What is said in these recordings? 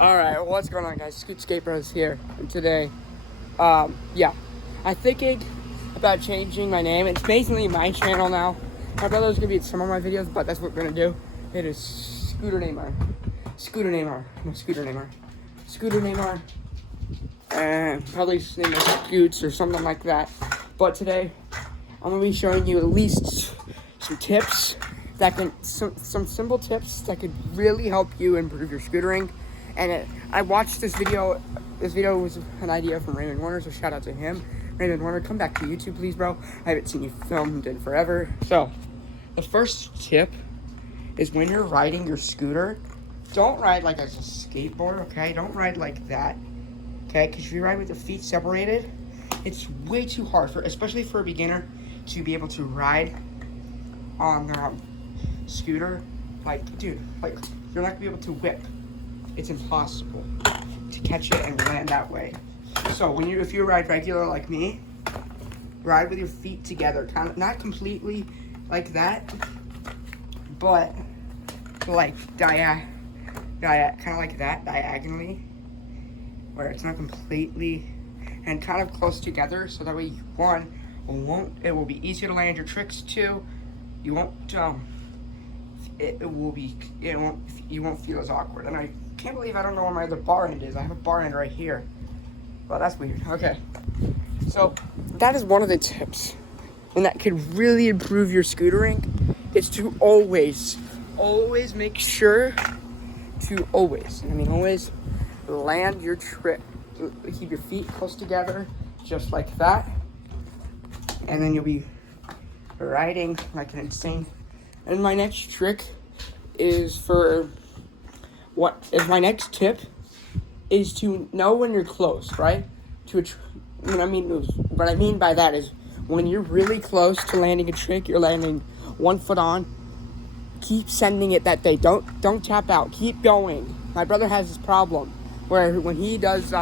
Alright, what's going on, guys? Scoot Skate Bros here, and today, I'm thinking about changing my name. It's basically my channel now. My brother's gonna be in some of my videos, but that's what we're gonna do. It is Scooter Neymar, and probably his name is Scoots or something like that. But today, I'm gonna be showing you at least some tips that can, some simple tips that could really help you improve your scootering. And I watched this video. This video was an idea from Raymond Warner, so shout out to him. Raymond Warner, come back to YouTube, please, bro. I haven't seen you filmed in forever. So, the first tip is when you're riding your scooter, don't ride like as a skateboard, okay? Don't ride like that, okay? Because if you ride with the feet separated, it's way too hard, especially for a beginner, to be able to ride on scooter. Like, dude, like, you're not gonna be able to whip. It's impossible to catch it and land that way. So if you ride regular like me, ride with your feet together, kind of not completely like that, but like kind of like that diagonally, where it's not completely and kind of close together. So that way, it will be easier to land your tricks. Two, you won't you won't feel as awkward. And I can't believe I don't know where my other bar end is. I have a bar end right here. Well, that's weird. Okay. So that is one of the tips. And that could really improve your scootering. Is to always make sure to always land your trick. Keep your feet close together, just like that. And then you'll be riding like an insane. And my next trick my next tip is to know when you're close, right? What I mean by that is when you're really close to landing a trick, you're landing one foot on, keep sending it that day. Don't tap out. Keep going. My brother has this problem where when he does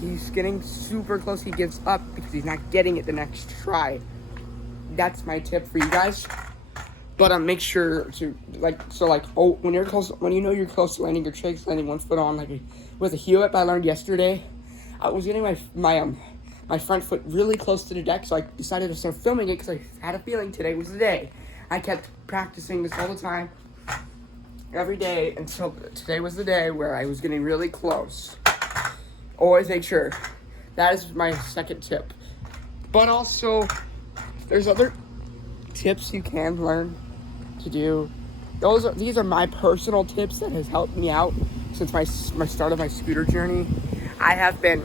he's getting super close, he gives up because he's not getting it the next try. That's my tip for you guys. But make sure to when you're close, when you know you're close to landing your tricks, landing one foot on, with a heel whip I learned yesterday. I was getting my front foot really close to the deck, so I decided to start filming it because I had a feeling today was the day. I kept practicing this all the time, every day, until today was the day where I was getting really close. Always make sure. That is my second tip. But also, there's other tips you can learn to do. These are my personal tips that has helped me out since my start of my scooter journey. I have been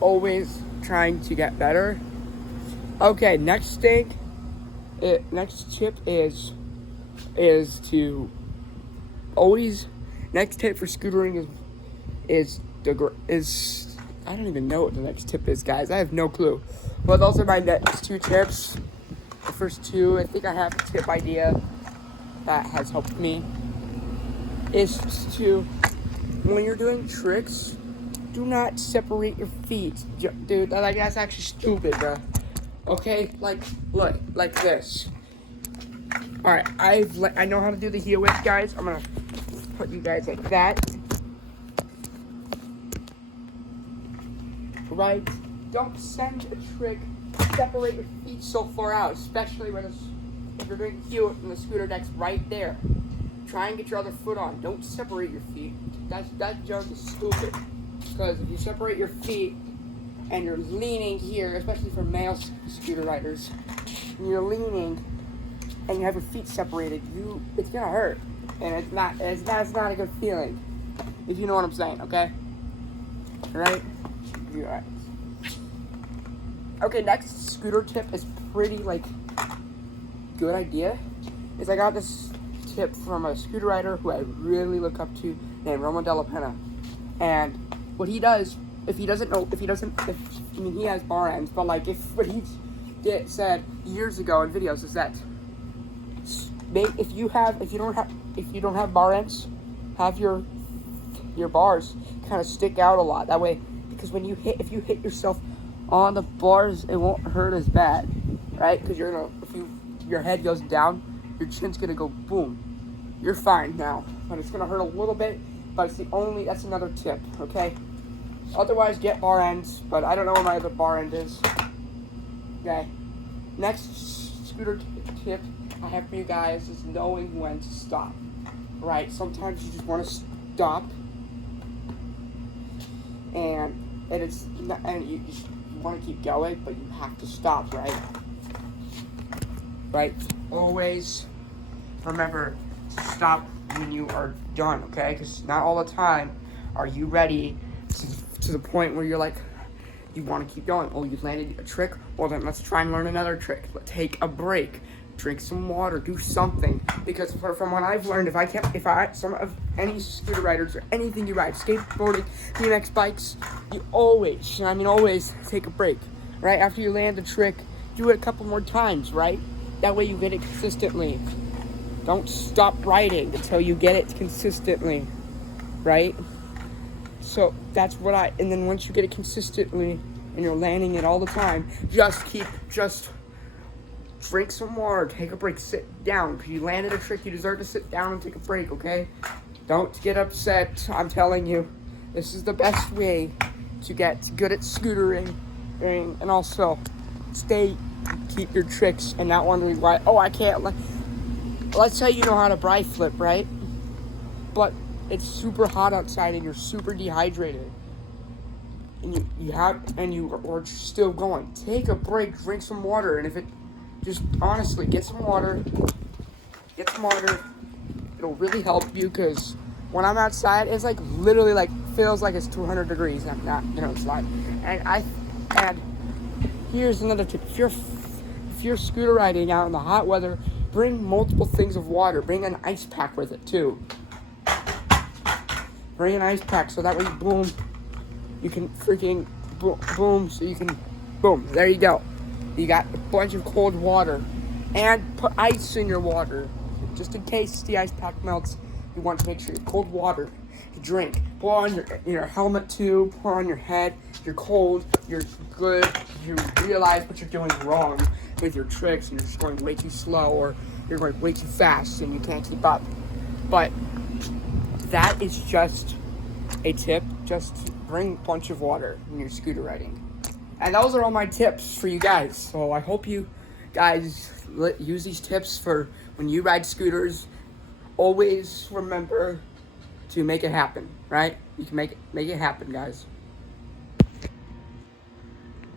always trying to get better. Okay, next tip is to always. Next tip for scootering is I don't even know what the next tip is, guys. I have no clue. But those are my next two tips. The first two, I think I have a tip idea that has helped me. Is to, when you're doing tricks, do not separate your feet. Dude, that's actually stupid, bro. Okay, look, like this. Alright, I know how to do the heel whip, guys. I'm gonna put you guys like that. Right? Don't send a trick, separate your feet so far out, especially if you're doing heel whip and the scooter deck's right there. Try and get your other foot on. Don't separate your feet. That joke is stupid. Because if you separate your feet and you're leaning here, especially for male scooter riders, and you're leaning and you have your feet separated, it's gonna hurt, and it's not a good feeling. If you know what I'm saying, okay? Right? You're right. Okay, next scooter tip is pretty good idea. Is I got this tip from a scooter rider who I really look up to, named Roman Della Penna. And what he does, he has bar ends, but what he said years ago in videos is that if you don't have bar ends, have your bars kind of stick out a lot. That way, because if you hit yourself on the bars, it won't hurt as bad, right? Because if your head goes down, your chin's gonna go boom. you're fine now. But it's gonna hurt a little bit, but that's another tip, okay? Otherwise, get bar ends, but I don't know where my other bar end is. Okay. Next scooter tip I have for you guys is knowing when to stop. Right? Sometimes you just want to stop, and you just want to keep going, but you have to stop, right? Right? Always remember to stop when you are done, okay? Because not all the time are you ready to the point where you're like, you want to keep going. Oh, you landed a trick? Well, then let's try and learn another trick. Let's take a break. Drink some water. Do something. Because from what I've learned, any scooter riders or anything you ride, skateboarding, BMX bikes, you always take a break. Right? After you land a trick, do it a couple more times, right? That way you get it consistently. Don't stop riding until you get it consistently. Right? So that's and then once you get it consistently and you're landing it all the time, just drink some water, take a break, sit down. If you landed a trick, you deserve to sit down and take a break, okay? Don't get upset. I'm telling you, this is the best way to get good at scootering and also keep your tricks and not wondering why, I can't. Let's say you know how to bri flip, right? But it's super hot outside and you're super dehydrated. And you're still going. Take a break, drink some water, and honestly, get some water. It'll really help you, because when I'm outside, it's like literally feels like it's 200 degrees. I'm not, it's not. And here's another tip. If you're scooter riding out in the hot weather, bring multiple things of water. Bring an ice pack with it too. Bring an ice pack so that way, boom, you can freaking boom, so you can, boom, there you go. You got a bunch of cold water, and put ice in your water. Just in case the ice pack melts, you want to make sure you have cold water to drink. Pour on your helmet too, pour on your head. You're cold, you're good, you realize what you're doing wrong with your tricks, and you're just going way too slow, or you're going way too fast and you can't keep up. But that is just a tip. Just bring a bunch of water when you're scooter riding. And those are all my tips for you guys. So I hope you guys use these tips for when you ride scooters. Always remember to make it happen, right? You can make it happen, guys.